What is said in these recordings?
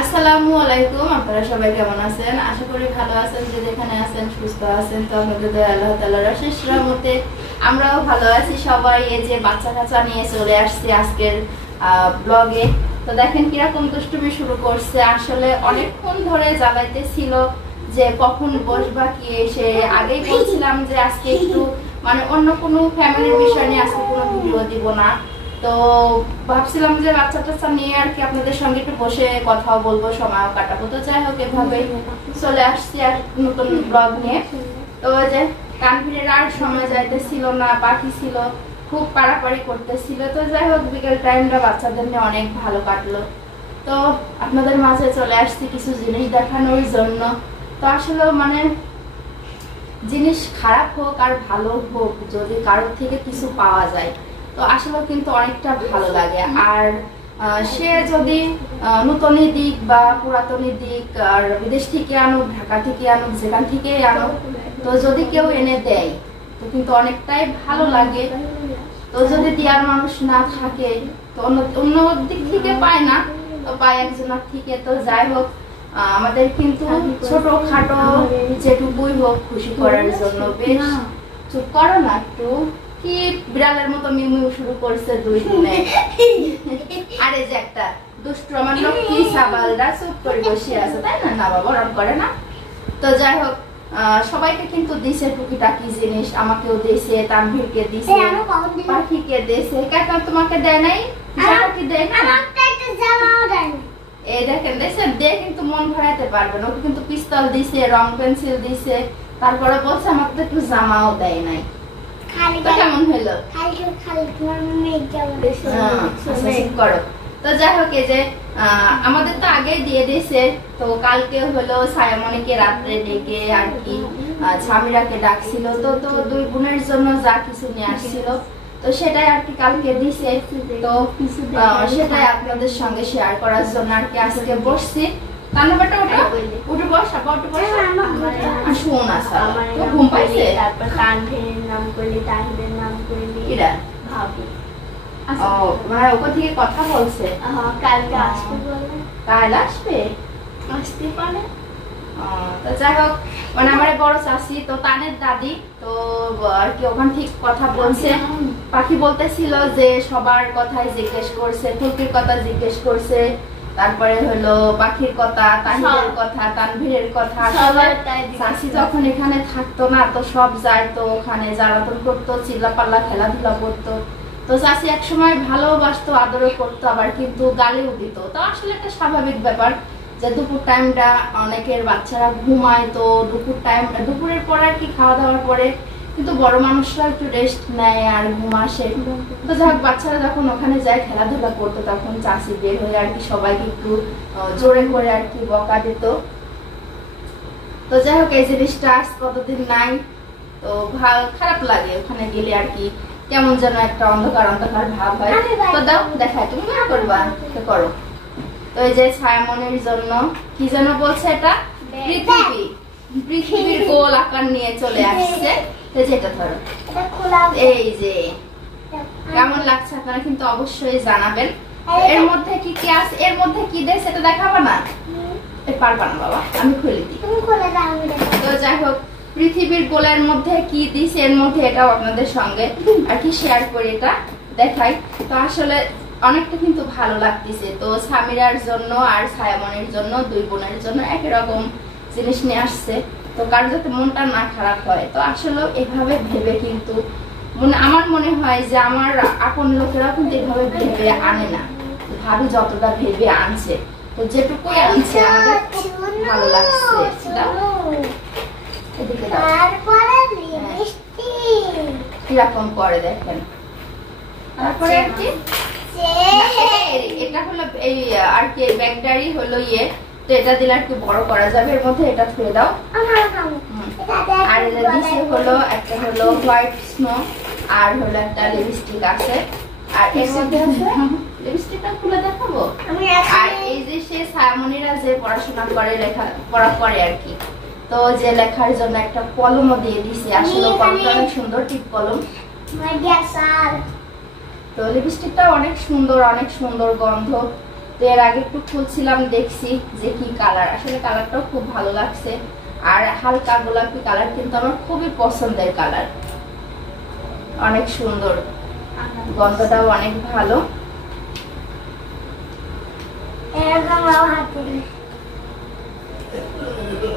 আসসালামু আলাইকুম, আপনারা সবাই কেমন আছেন? আশা করি ভালো আছেন, যে যেখানে আছেন সুস্থ আছেন। তো আপনাদের দয়া আল্লাহ তাআলার অশেষ রহমতে আমরাও ভালো আছি সবাই। এই যে বাচ্চা কাচ্চা নিয়ে চলে আসছি আজকের ব্লগে। তো দেখেন কিরকম দুষ্টুমি শুরু করছে। আসলে অনেকক্ষণ ধরে জ্বালাইতেছিল যে কখন বসবা কি এসে। আগেই বলছিলাম যে আজকে একটু মানে অন্য কোনো ফ্যামিলির বিষয় নিয়ে আজকে কোনো ভিডিও দিব না। তো ভাবছিলাম যে বাচ্চা টাচ্চা নিয়ে আর কি আপনাদের সঙ্গে একটু বসে কথাও বলবো, সময়ও কাটাবো। তো যাই হোক, এভাবেই চলে আসছি আর নতুন ব্লগ নিয়ে। তো যে কানভিরের আর সময় যাইতেছিল না, পাখি ছিল খুব পাড়াপাড়ি করতেছিল। তো যাই হোক, বিকেল টাইমটা বাচ্চাদের নিয়ে অনেক ভালো কাটলো। তো আপনাদের মাঝে চলে আসছি কিছু জিনিস দেখানোর জন্য। তো আসলে মানে জিনিস খারাপ হোক আর ভালো হোক, যদি কারোর থেকে কিছু পাওয়া যায় তো আসলে কিন্তু অনেকটা ভালো লাগে। আর সে যদি নতুনই দিক বা পুরাতনই দিক, আর বিদেশ থেকে আনুক, ঢাকা থেকে আনুক, যেখান থেকে আনুক, তো যদি কেউ এনে দেয় তো কিন্তু অনেকটাই ভালো লাগে। তো যদি দেওয়ার মানুষ না থাকে তো অন্য দিক থেকে পায় না, তো পায় একজনের থেকে। তো যাই হোক, আমাদের কিন্তু ছোটখাটো যেটুকুই হোক খুশি করার জন্য। বেশ চুপ করো না একটু, কি বিড়ালের মতো মিউ শুরু করছে দুই দিনে। আরে যে একটা দুষ্টু আমার লক্ষ্মী সাবালরা চুপ করে বসে আছে, তাই না? না বাবা, রন করে না। তো যাই হোক, সবাইকে কিন্তু দিছে টুকিটাকি জিনিস। আমাকেও দিয়েছে, তানভীরকে দিছে, পাখিকে দিয়েছে। কেন তোমাকে দেয় নাই? কি দেয় না? এই দেখেন, দেখছেন, দিয়ে কিন্তু মন ভরাইতে পারবে না। ওকে কিন্তু পিস্তল দিছে, রং পেন্সিল দিছে, তারপরে বলছে আমাকে তো একটু জামাও দেয় নাই। কেমন হইলো? করো। তো যাই হোক, এই যে আমাদের তো আগে দিয়ে দিয়েছে। তো কালকে হলো সায়ামনিকে রাত্রে ডেকে আর কি ছামিরাকে ডাকছিল। তো তো দুই বোনের জন্য যা কিছু নিয়ে আসছিল তো সেটাই আর কি কালকে দিছে। তো সেটাই আপনাদের সঙ্গে শেয়ার করার জন্য আর কি আজকে বসছি। ঘুম পাইছে। তারপর তানভীরের নাম করলি, তাহিদের নাম করলি, ভাবি ওখান থেকে কথা বলছে। কালকে আসবে বলে। কাল আসবে, আসতে পারে। তো যাই হোক, মানে আমার বড় চাষি তো তানের দাদি তো আর কি ওখান থেকে কথা বলছে। পাখি বলতেছিল যে সবার কথাই জিজ্ঞেস করছে, ফুলকির কথা জিজ্ঞেস করছে, তারপরে হলো পাখির কথা, তাহিদের কথা, তানভীরের কথা। চাষি যখন এখানে থাকতো না তো সব যায়, তো ওখানে জ্বালাতন করতো, চিল্লাপাল্লা খেলাধুলা করতো। তো চাষি একসময় ভালোবাসতো, আদরও করতো, আবার কিন্তু গালিও দিত। তো আসলে একটা স্বাভাবিক ব্যাপার যে দুপুর টাইমটা অনেকের বাচ্চারা ঘুমায়। তো দুপুরের পর আর কি খাওয়া দাওয়ার পরে কিন্তু বড় মানুষরা একটু রেস্ট নেয় আর ঘুম আসে। তো যাক, বাচ্চারা যখন ওখানে যায় খেলাধুলা করতো তখন চাষি বের হয়ে আর কি সবাইকে একটু জোরে করে আর কি বকা দিত। তো যাই হোক, এই জিনিসটা আজ কতদিন নাই, তো খারাপ লাগে ওখানে গেলে আর কি, কেমন যেন একটা অন্ধকার অন্ধকার ভাব হয়। তো দাও দেখায়, তুমি না করবা তো করো। তো এই যে ছায়ামনির জন্য কি যেন বলছে, এটা পৃথিবীর গোল আকার নিয়ে চলে আসছে। যেটা ধরো, এই যে কেমন লাগছে আপনারা কিন্তু অবশ্যই জানাবেন। এর মধ্যে কি কি আছে, এর মধ্যে কি দেয় সেটা দেখাবো না, পারবা না বাবা, আমি খুলে দিই। তো যাই হোক, পৃথিবীর গোলের মধ্যে কি দিছে, এর মধ্যে এটাও আপনাদের সঙ্গে আর কি শেয়ার করে এটা দেখাই। তো আসলে অনেকটা কিন্তু ভালো লাগতেছে। তো সামিরার জন্য আর ছায়ামনির জন্য, দুই বোনের জন্য একই রকম জিনিস নিয়ে আসছে। তো কারো যাতে মনটা না খারাপ হয়, তো আসলে এভাবে ভেবে কিন্তু আমার মনে হয় যে আমার আপন লোকেরাও কিন্তু এভাবে ভেবে আনে না। ভাবি যতটা ভেবে আনছে, তো যেটুকুই আনছে আমাদের ভালো লাগছে। কিরকম করে দেখেন। তারপরে আর কি এটা হলো এই আর কি ব্যাগটারি হলো ইয়ে, তো এটা দিলে আর কি বড় করা যাবে। এর মধ্যে এটা ছুঁয়ে দাও। আর দিছে হলো একটা হলো হোয়াইট স্নো, আর হলো একটা লিপস্টিক আছে। আর এর মধ্যে লিপস্টিকটা খুলে দেখাবো। আর এই যে সে ছায়ামনিরা যে পড়াশোনা করে, লেখাপড়া করে আর কি, তো যে লেখার জন্য একটা কলমও দিয়ে দিছে। আসলে কলমটা অনেক সুন্দর, টিপ কলম। তো লিপস্টিকটা অনেক সুন্দর, অনেক সুন্দর গন্ধ। তো এর আগে একটু খুলছিলাম, দেখছি যে কি কালার, আসলে কালারটাও খুব ভালো লাগছে। আর হালকা গোলাপি কালার কিন্তু আমার খুবই পছন্দের কালার, অনেক সুন্দর, গন্ধটাও অনেক ভালো।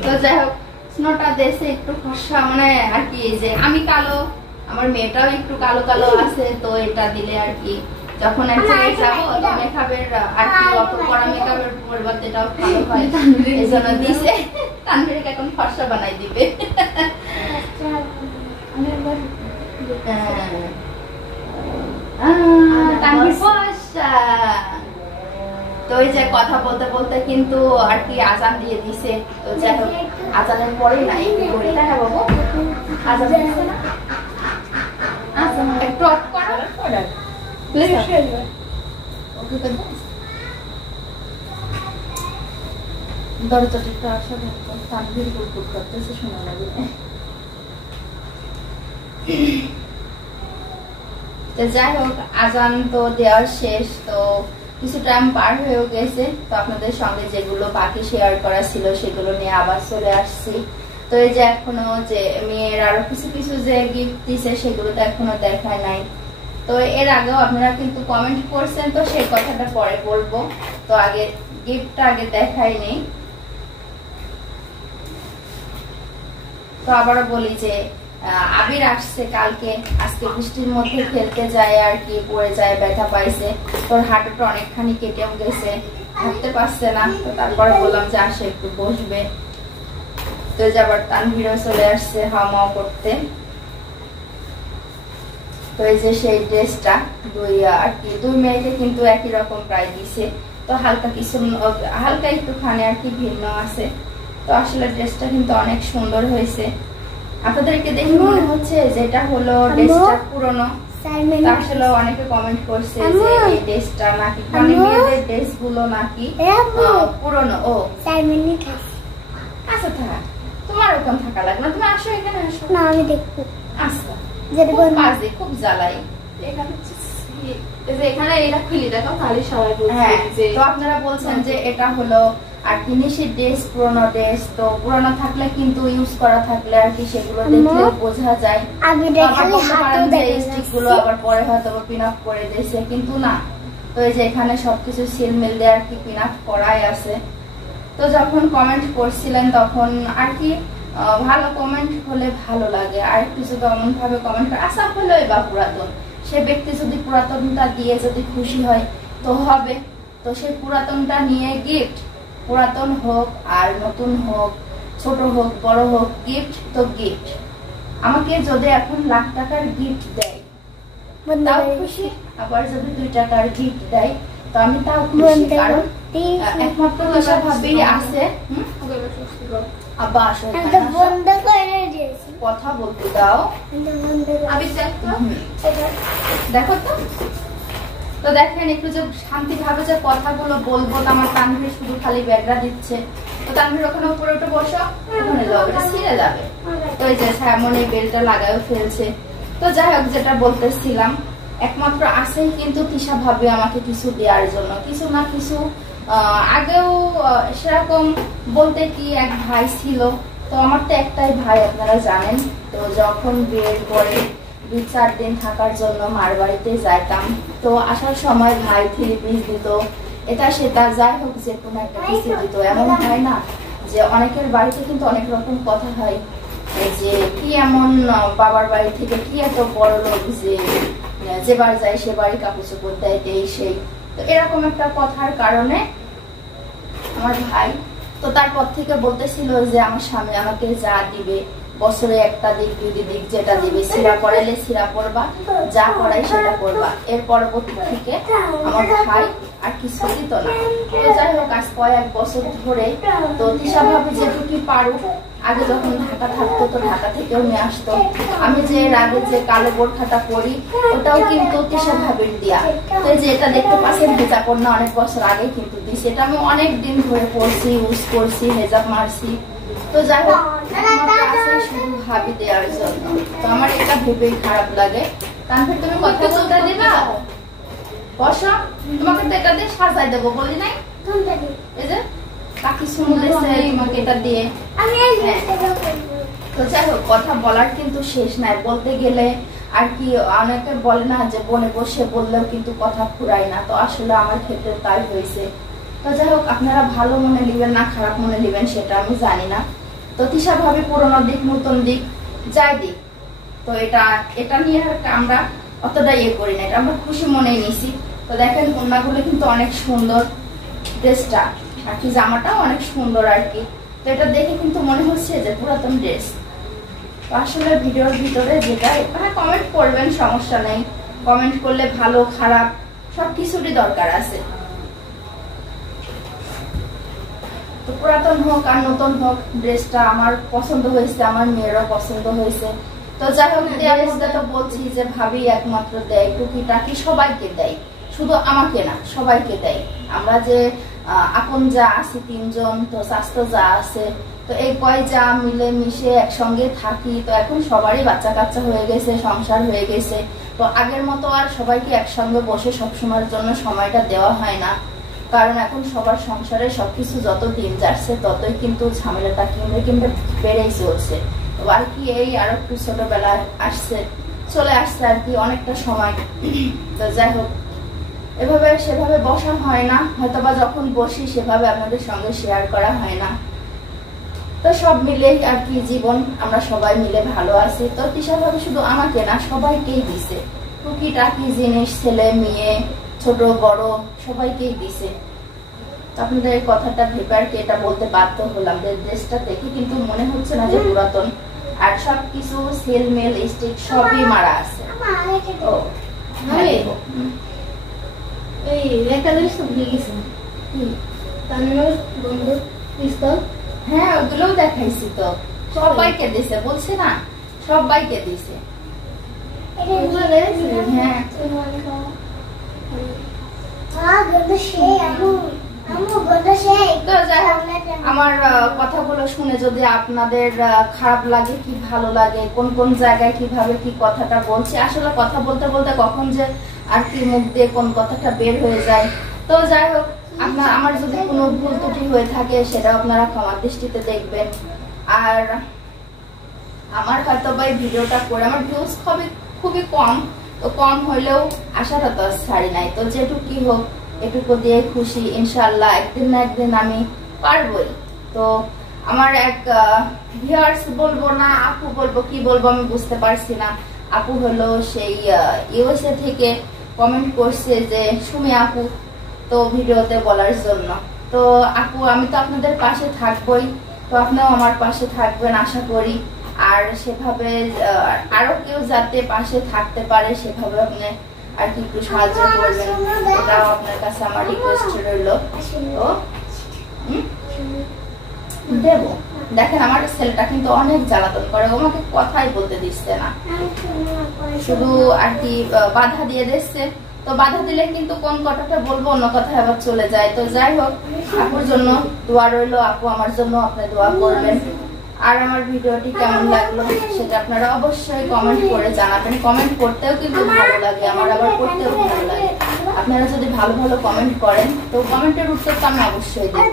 তো যাই হোক, স্নোটা দেশে একটু ফর্সা, মানে আর কি যে আমি কালো, আমার মেয়েটাও একটু কালো কালো আছে, তো এটা দিলে আর কি যখন এক জায়গায় যাবো মেকআপের আর কি অত কড়া মেকআপের পরিবর্তে এটাও ভালো হয়, এই জন্য দিছে। তানভীরকে এখন ফর্সা বানাই দিবে। তানভীর ফর্সা। তো ওই যে কথা বলতে বলতে কিন্তু আর কি আজান দিয়ে দিছে। তো যাই হোক, আজানের পরে না একটু ঘড়ি দেখা বাবু, আজান দিছে না, একটু অফ করো প্লিজ। ওকে করে দরজাটা একটু আসা দেখো, তানভীর গুড়গুড় করতেছে, শোনা লাগবে। তো যাই হোক, আজান তো দেওয়ার শেষ, তো কিছু টাইম পার হয়েও গেছে। তো আপনাদের সঙ্গে যেগুলো বাকি শেয়ার করা ছিল সেগুলো নিয়ে আবার চলে আসছি। তো এই যে এখনো যে মেয়ের আরো কিছু কিছু যে গিফট দিছে সেগুলো তো এখনো দেখায় নাই। তো এর আগেও আপনারা কিন্তু কমেন্ট করছেন, তো সেই কথাটা পরে বলবো। তো আগে গিফটটা আগে দেখাই নেই। তো আবারও বলি যে আবির আসছে কালকে, আজকে বৃষ্টির মধ্যে খেলতে যায় আর কি, পড়ে যায়, ব্যথা পাইছে, তোর হাঁটুটা অনেকখানি কেটেও গেছে, হাঁটতে পারছে না। তো তারপরে বললাম যে আসে একটু বসবে। তো যাবার তানভীরও চলে আসছে হাওয়া করতে। তো এই যে সেই ড্রেসটা আর কি দুই মেয়েকে কিন্তু একই রকম প্রায় দিছে, তো হালকা কিছু হালকা একটুখানি আর কি ভিন্ন আছে। তো আসলে ড্রেসটা কিন্তু অনেক সুন্দর হয়েছে। আপনাদেরকে দেখে মনে হচ্ছে যেটা হলো ড্রেসটা পুরনো, আসলে অনেকে কমেন্ট করছে যে এই ড্রেসটা নাকি মানে মেয়েদের ড্রেস গুলো নাকি পুরনো। ও আচ্ছা থাক, তোমার ওরকম থাকা লাগবে না, তুমি আসো এখানে, আসো না আমি দেখবো। আচ্ছা বাজে খুব জ্বালাই এখানে এটা খুলি দেখো, খালি সবাই বলছে। তো আপনারা বলছেন যে এটা হলো আর কি নিশির ড্রেস, পুরনো ড্রেস। তো পুরনো থাকলে কিন্তু ইউজ করা থাকলে আর কি সেগুলো দেখলে বোঝা যায়। স্টিকগুলো আবার পরে হয়তো পিন আপ করে দিয়েছে, কিন্তু না। তো এই যে এখানে সবকিছু সিলমিল দিয়ে আর কি পিন আপ করাই আছে। তো যখন কমেন্ট করছিলেন তখন আর কি ভালো কমেন্ট হলে ভালো লাগে, আর একটু যদি অমন ভাবে কমেন্ট আসা হলো বা পুরাতন, সে ব্যক্তি যদি পুরাতনটা দিয়ে যদি খুশি হয় তো হবে। তো সেই পুরাতনটা নিয়ে গিফট, পুরাতন হোক আর নতুন হোক, ছোট হোক বড় হোক, গিফট তো গিফট। আমাকে যদি এখন লাখ টাকার গিফট দেয় তাও খুশি, আবার যদি 2 টাকার গিফট দেয় তো আমি তাও খুশি, কারণ একমাত্র আশা ভাবেই আছে। কথা বলতে দাও, দেখো তো। তো দেখেন একটু যে শান্তি ভাবে যে কথাগুলো বলবো, তো আমার তানভীর শুধু খালি ব্যাগরা দিচ্ছে। তো তানভীর ওখানে উপরে উঠে বসো, ওখানে যাও, এটা ছিঁড়ে যাবে। তো এই যে সামনে বেলটা লাগায়ও ফেলছে। তো যাই হোক, যেটা বলতেছিলাম, একমাত্র আছেই কিন্তু তিশা ভাবে আমাকে কিছু দেওয়ার জন্য, কিছু না কিছু। আগেও সেরকম বলতে কি এক ভাই ছিল, তো আমার তো একটাই ভাই আপনারা জানেন। তো যখন বিয়ের পরে 2-4 দিন থাকার জন্য মার বাড়িতে যাইতাম, তো আসার সময় ভাই 3 পিস দিত, এটা সেটা যাই হোক যে কোনো একটা কিছু দিত। এমন হয় না যে অনেকের বাড়িতে কিন্তু অনেক রকম কথা হয় যে কি এমন বাবার বাড়ি থেকে কি এত বড় লোক যে যেবার যায় সে বাড়ি কাপড় চোপড় দেয়, এই সেই। তো এরকম একটা কথার কারণে আমার ভাই তো তারপর থেকে বলতেছিল যে আমার স্বামী আমাকে যা দিবে বছরে একটা দিক 2 দিক যেটা দিবে, সিরা পড়াইলে সিরা পড়বা, যা পড়াই সেটা পড়বা। এর পরবর্তী থেকে আমার ভাই আর কিছু দিত না। তো যাই হোক, আজ কয়েক বছর ধরে তো তিশা ভাবে যেটুকু পারুক, আগে যখন ঢাকা থাকতো তো ঢাকা থেকেও নিয়ে আসতো। আমি যে আগে যে কালো বোরখাটা পরি ওটাও কিন্তু তিশা ভাবির দিয়া। তো এই যে এটা দেখতে পাচ্ছেন হেজাব পড়না অনেক বছর আগে কিন্তু দিছি, এটা আমি অনেক দিন ধরে পরছি, ইউজ করছি, হেজাব মারছি। তো যাই হোক, শুধু ভাবি দেওয়ার জন্য। তো আমার এটা ভেবেই খারাপ লাগে। তানভীর তুমি কথা বলতে দিবা? বসো, তোমাকে তো এটা দিয়ে সাজাই দেবো বলি নাই? এই যে কাকি শুনে দিয়েছে তোমাকে এটা দিয়ে। তো যাই হোক, কথা বলার কিন্তু শেষ নাই, বলতে গেলে আর কি অনেকে বলে না যে বনে বসে বললেও কিন্তু কথা ফুরায় না, তো আসলে আমার ক্ষেত্রে তাই হয়েছে। তো যাই হোক, আপনারা ভালো মনে নেবেন না খারাপ মনে নেবেন সেটা আমি জানি না। তো তিশা ভাবে পুরোনো দিক নতুন দিক যাই দিক, তো এটা নিয়ে আমরা অতটা ইয়ে করি না, এটা আমরা খুশি মনেই নিছি। তো দেখেন কন্যাগুলো কিন্তু অনেক সুন্দর, ড্রেসটা আর কি জামাটাও অনেক সুন্দর আর কি। তো এটা দেখে কিন্তু মনে হচ্ছে যে পুরাতন ড্রেস। তো আসলে ভিডিওর ভিতরে যেটা হ্যাঁ কমেন্ট করবেন, সমস্যা নেই, কমেন্ট করলে ভালো খারাপ সবকিছুরই দরকার আছে। তো পুরাতন হোক আর নতুন হোক ড্রেসটা আমার পছন্দ হয়েছে, আমার মেয়েরও পছন্দ হয়েছে। তো যাই হোক, দেওয়ার মধ্যে তো বলছি যে ভাবি একমাত্র দেয়, টুকিটাকি সবাইকে দেয়, শুধু আমাকে না সবাইকে দেয়। আমরা যে আপন যা আছি 3 জন, তো স্বাস্থ্য যা আছে, তো এই কয় যা মিলে মিশে একসঙ্গে থাকি। তো এখন সবারই বাচ্চা কাচ্চা হয়ে গেছে, সংসার হয়ে গেছে, তো আগের মতো আর সবাইকে একসঙ্গে বসে সবসময়ের জন্য সময়টা দেওয়া হয় না, কারণ এখন সবার সংসারে সবকিছু যত দিন যাচ্ছে ততই কিন্তু ঝামেলাটা কিংবা বেড়েই চলছে। তো আর কি এই আরো একটু ছোটবেলায় চলে আসছে আর কি অনেকটা সময়। তো যাই হোক, এভাবে সেভাবে বসা হয় না, হয়তোবা যখন বসি সেভাবে আপনাদের সঙ্গে শেয়ার করা হয় না। তো সব মিলে আর কি জীবন, আমরা সবাই মিলে ভালো আছি। তো তিশা ভাবে শুধু আমাকে না সবাইকেই দিছে, টুকিটাকি জিনিস, ছেলে মেয়ে ছোট বড় সবাইকেই দিছে। আপনাদের এই কথাটা ভেবে আর কি এটা বলতে বাধ্য হলাম যে ড্রেসটা দেখে কিন্তু মনে হচ্ছে না যে পুরাতন, আর সবকিছু সেল মেল স্টিক সবই মারা আছে। ও এই রেখা জিনিস তো ভুলে গেছি, তানোর বন্ধু পিস্তল, হ্যাঁ ওগুলোও দেখাইছি, তো সবাইকে দিছে বলছে না, সবাইকে দিছে। হ্যাঁ আমার কথাগুলো শুনে যদি আপনাদের খারাপ লাগে কি ভালো লাগে, কোন কোন জায়গায় কিভাবে কি কথাটা বলছি, আসলে কথা বলতে বলতে কখন যে আর কি মুখ দিয়ে কোন কথাটা বের হয়ে যায়। তো যাই হোক, আমার যদি কোনো ভুল ত্রুটি হয়ে থাকে সেটা আপনারা ক্ষমার দৃষ্টিতে দেখবেন। আর আমার হয়তো বা এই ভিডিওটা করে আমার ভিউজ খুবই কম, তো কম হইলেও আশাটা তো ছাড়ি নাই। তো যেটুকু হোক এটুকু দিয়ে খুশি, ইনশাল্লাহ একদিন না একদিন আমি পারবই। তো আমার এক ভিউয়ার্স বলবো না আপু বলবো, কি বলবো আমি বুঝতে পারছি না। আপু হলো সেই ইউএসএ থেকে কমেন্ট করছে যে সুমি আপু, তো ভিডিওতে বলার জন্য। তো আপু আমি তো আপনাদের পাশে থাকবই, তো আপনিও আমার পাশে থাকবেন আশা করি। আর সেভাবে আরো কেউ যাতে পাশে থাকতে পারে সেভাবে আপনি আর কি একটু সাহায্য করবেন, এটাও আপনার কাছে আমার রিকোয়েস্ট রইল। তো দেব, দেখেন আমার ছেলেটা কিন্তু অনেক জ্বালাতন করে, আমাকে কথাই বলতে দিচ্ছে না, শুধু আর কি বাধা দিয়ে দিচ্ছে। তো বাধা দিলে কিন্তু কোন কথাটা বলবো অন্য কথা আবার চলে যায়। তো যাই হোক, আপুর জন্য দোয়া রইল, আপু আমার জন্য আপনি দোয়া করবেন। আর আমার ভিডিওটি কেমন লাগলো সেটা আপনারা অবশ্যই কমেন্ট করে জানাবেন। কমেন্ট করতেও কিন্তু ভালো লাগে, আমার আবার করতেও ভালো লাগে। আপনারা যদি ভালো ভালো কমেন্ট করেন তো কমেন্টের উত্তর তো আমি অবশ্যই দেব।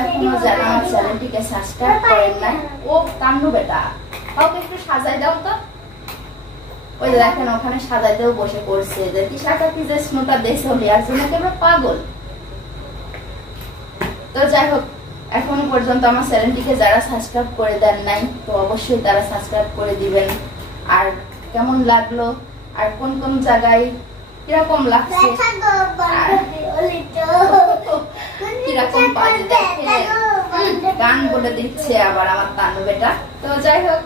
এখনো যারা আমার চ্যানেলটিকে সাবস্ক্রাইব করেন নাই, ও কান্নু বেটা কাউকে একটু সাজাই দাও তো। ওই দেখেন ওখানে সাজাইতেও বসে পড়ছে যে তিশাটা কি যে স্নোটা দেশে হলে আর জন্য একেবারে পাগল। তো যাই হোক, এখন পর্যন্ত আমার চ্যানেলটিকে যারা সাবস্ক্রাইব করে দেন নাই তো অবশ্যই তারা সাবস্ক্রাইব করে দিবেন। আর কেমন লাগলো আর কোন কোন জায়গায় কিরকম লাগছে, কিরকম বাজে দেখে গান বলে দিচ্ছে আবার আমার তানু বেটা। তো যাই হোক,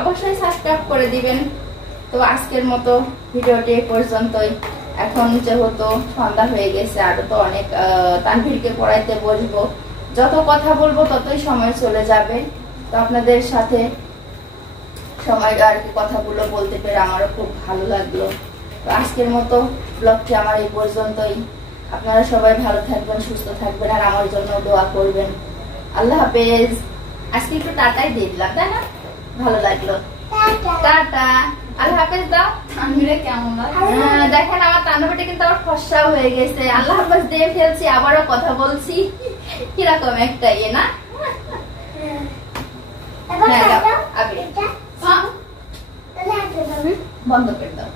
অবশ্যই সাবস্ক্রাইব করে দিবেন। তো আজকের মতো ভিডিওটি পর্যন্তই। এখন যেহেতু সন্ধ্যা হয়ে গেছে, আরো তো অনেক তানভীরকে পড়াইতে বসবো, যত কথা বলবো ততই সময় চলে যাবে। তো আপনাদের সাথে সময় আর কি কথাগুলো বলতে পেরে আমারও খুব ভালো লাগলো। তো আজকের মতো ব্লগটি আমার এই পর্যন্তই। আপনারা সবাই ভালো থাকবেন, সুস্থ থাকবেন, আর আমার জন্য দোয়া করবেন। আল্লাহ হাফেজ। আজকে একটু টাটাই দিয়ে দিলাম, তাই না? ভালো লাগলো, টাটা। আল্লাহ হাফেজ দাও। তানভীরে কেমন লাগে? দেখেন আমার তানভীরটা কিন্তু আবার ফর্সা হয়ে গেছে। আল্লাহ হাফেজ দিয়ে ফেলছি, আবারও কথা বলছি, কিরকম একটা ইয়ে না। এবার হ্যাঁ, দাও, দাও। আবির। এটা হ্যাঁ, তাহলে হাতে দাও। বন্ধ করে দাও।